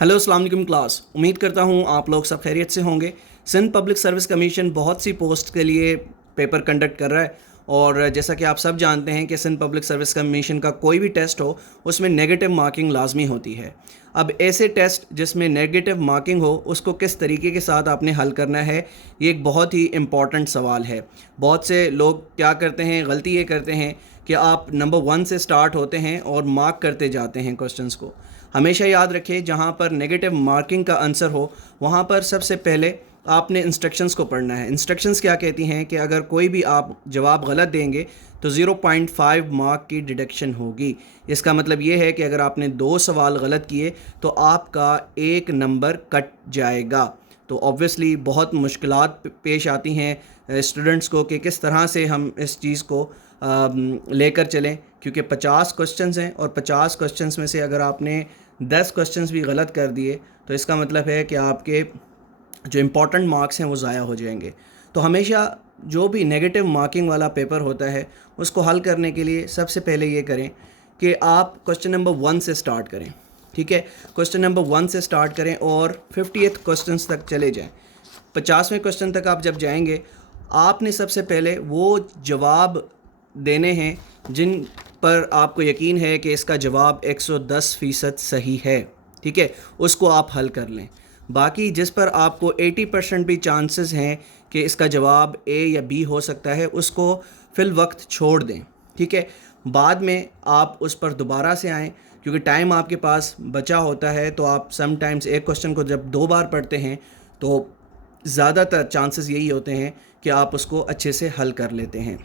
Hello अस्सलाम वालेकुम class. उम्मीद करता हूँ आप लोग सब खैरियत से होंगे। सिंध पब्लिक सर्विस कमीशन बहुत सी पोस्ट के लिए पेपर कंडक्ट कर रहा है और जैसा कि आप सब जानते हैं कि सिंध पब्लिक सर्विस कमीशन का कोई भी टेस्ट हो उसमें नेगेटिव मार्किंग लाजमी होती है। अब ऐसे टेस्ट जिसमें नेगेटिव मार्किंग हो उसको किस तरीके के साथ आपने हल करना है, ये एक बहुत ही इम्पॉर्टेंट सवाल है। बहुत से लोग क्या करते हैं, गलती ये करते हैं कि आप नंबर 1 से स्टार्ट होते हैं और मार्क करते जाते हैं क्वेश्चंस को। हमेशा याद रखें, जहाँ पर नेगेटिव मार्किंग का आंसर हो वहाँ पर सबसे पहले आपने इंस्ट्रक्शंस को पढ़ना है। इंस्ट्रक्शंस क्या कहती हैं कि अगर कोई भी आप जवाब गलत देंगे तो 0.5 मार्क की डिडक्शन होगी। इसका मतलब ये है कि अगर आपने 2 सवाल गलत किए तो आपका 1 नंबर कट जाएगा। तो ऑब्वियसली बहुत मुश्किलात पेश आती हैं स्टूडेंट्स को कि किस तरह से हम इस चीज़ को लेकर चलें, क्योंकि 50 क्वेश्चंस हैं और 50 क्वेश्चंस में से अगर आपने 10 क्वेश्चंस भी गलत कर दिए तो इसका मतलब है कि आपके जो इम्पॉर्टेंट मार्क्स हैं वो ज़ाया हो जाएंगे। तो हमेशा जो भी नेगेटिव मार्किंग वाला पेपर होता है उसको हल करने के लिए सबसे पहले ये करें कि आप क्वेश्चन नंबर 1 से स्टार्ट करें। ठीक है, क्वेश्चन नंबर 1 से स्टार्ट करें और 50th क्वेश्चन तक चले जाएं। 50वें क्वेश्चन तक आप जब जाएंगे आपने सबसे पहले वो जवाब देने हैं जिन पर आपको यकीन है कि इसका जवाब 110% सही है। ठीक है, उसको आप हल कर लें। बाकी जिस पर आपको 80% भी चांसेस हैं कि इसका जवाब ए या बी हो सकता है उसको फिल वक्त छोड़ दें। ठीक है, बाद में आप उस पर दोबारा से आएँ, क्योंकि टाइम आपके पास बचा होता है। तो आप समटाइम्स एक क्वेश्चन को जब 2 बार पढ़ते हैं तो ज़्यादातर चांसेस यही होते हैं कि आप उसको अच्छे से हल कर लेते हैं।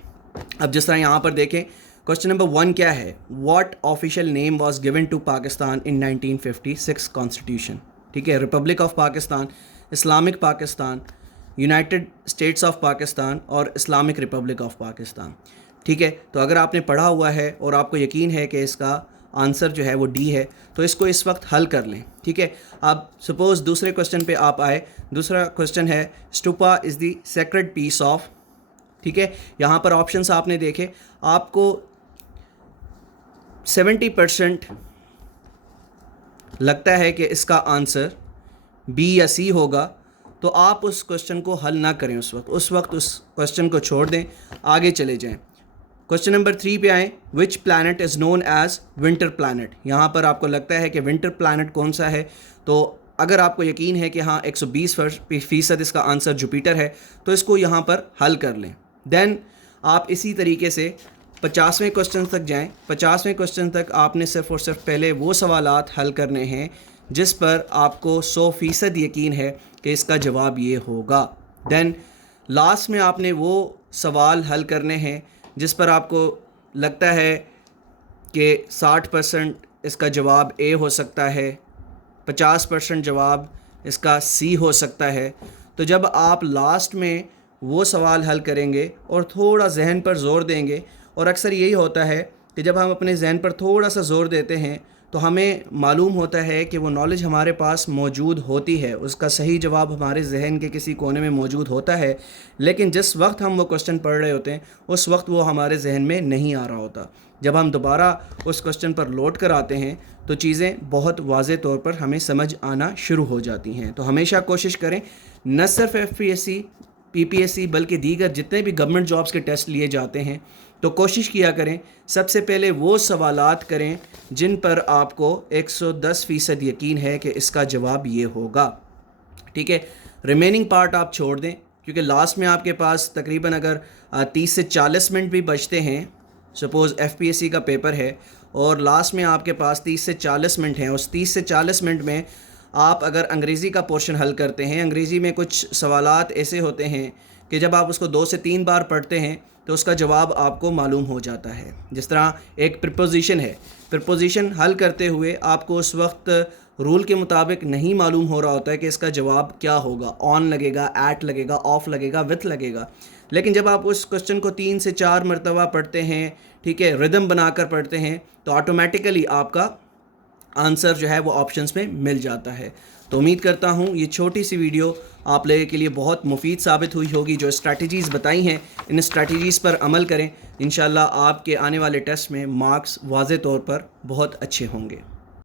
अब जिस तरह यहाँ पर देखें, क्वेश्चन नंबर 1 क्या है, what official name was given to Pakistan in 1956 constitution. ठीक है, republic of Pakistan, Islamic Pakistan, United States of Pakistan और इस्लामिक रिपब्लिक ऑफ पाकिस्तान। ठीक है, तो अगर आपने पढ़ा हुआ है और आपको यकीन है कि इसका आंसर जो है वो डी है तो इसको इस वक्त हल कर लें। ठीक है, अब सपोज़ दूसरे क्वेश्चन पे आप आए। दूसरा क्वेश्चन है stupa is the sacred piece of. ठीक है, यहाँ पर ऑप्शंस आपने देखे, आपको 70% लगता है कि इसका आंसर बी या सी होगा, तो आप उस क्वेश्चन को हल ना करें उस वक्त उस क्वेश्चन को छोड़ दें, आगे चले जाएं। क्वेश्चन नंबर 3 पे आएँ, which planet is known as winter planet. यहाँ पर आपको लगता है कि विंटर प्लैनेट कौन सा है, तो अगर आपको यकीन है कि हाँ 120% इसका आंसर जुपिटर है तो इसको यहाँ पर हल कर लें। देन आप इसी तरीके से 50वें क्वेश्चन तक जाएं। 50वें क्वेश्चन तक आपने सिर्फ़ और सिर्फ पहले वो सवालात हल करने हैं जिस पर आपको 100% यकीन है कि इसका जवाब ये होगा। देन लास्ट में आपने वो सवाल हल करने हैं जिस पर आपको लगता है कि 60% इसका जवाब ए हो सकता है, 50% जवाब इसका सी हो सकता है। तो जब आप लास्ट में वो सवाल हल करेंगे और थोड़ा जहन पर ज़ोर देंगे, और अक्सर यही होता है कि जब हम अपने जहन पर थोड़ा सा ज़ोर देते हैं तो हमें मालूम होता है कि वो नॉलेज हमारे पास मौजूद होती है, उसका सही जवाब हमारे जहन के किसी कोने में मौजूद होता है, लेकिन जिस वक्त हम वो क्वेश्चन पढ़ रहे होते हैं उस वक्त वो हमारे जहन में नहीं आ रहा होता। जब हम दोबारा उस क्वेश्चन पर लौट कर आते हैं तो चीज़ें बहुत वाज़े तौर पर हमें समझ आना शुरू हो जाती हैं। तो हमेशा कोशिश करें, न सिर्फ FPSC PPSC बल्कि दीगर जितने भी गवर्नमेंट जॉब्स के टेस्ट लिए जाते हैं तो कोशिश किया करें सबसे पहले वो सवालात करें जिन पर आपको 110% यकीन है कि इसका जवाब ये होगा। ठीक है, रिमेनिंग पार्ट आप छोड़ दें, क्योंकि लास्ट में आपके पास तकरीबन अगर 30 से 40 मिनट भी बचते हैं, सपोज़ FPSC का पेपर है और लास्ट में आपके पास 30 से 40 मिनट हैं, उस 30 से 40 मिनट में आप अगर अंग्रेज़ी का पोर्शन हल करते हैं, अंग्रेज़ी में कुछ सवालात ऐसे होते हैं कि जब आप उसको 2 से 3 बार पढ़ते हैं तो उसका जवाब आपको मालूम हो जाता है। जिस तरह एक प्रीपोजिशन है, प्रीपोजिशन हल करते हुए आपको उस वक्त रूल के मुताबिक नहीं मालूम हो रहा होता है कि इसका जवाब क्या होगा, ऑन लगेगा, एट लगेगा, ऑफ लगेगा, विथ लगेगा। लेकिन जब आप उस क्वेश्चन को 3 से 4 मरतबा पढ़ते हैं, ठीक है, रिदम बनाकर पढ़ते हैं, तो ऑटोमेटिकली आपका आंसर जो है वो ऑप्शंस में मिल जाता है। तो उम्मीद करता हूँ ये छोटी सी वीडियो आप लोगों के लिए बहुत मुफीद साबित हुई होगी। जो स्ट्रैटेजीज़ बताई हैं इन स्ट्रैटेजीज़ पर अमल करें, इंशाल्लाह आपके आने वाले टेस्ट में मार्क्स वाज़े तौर पर बहुत अच्छे होंगे।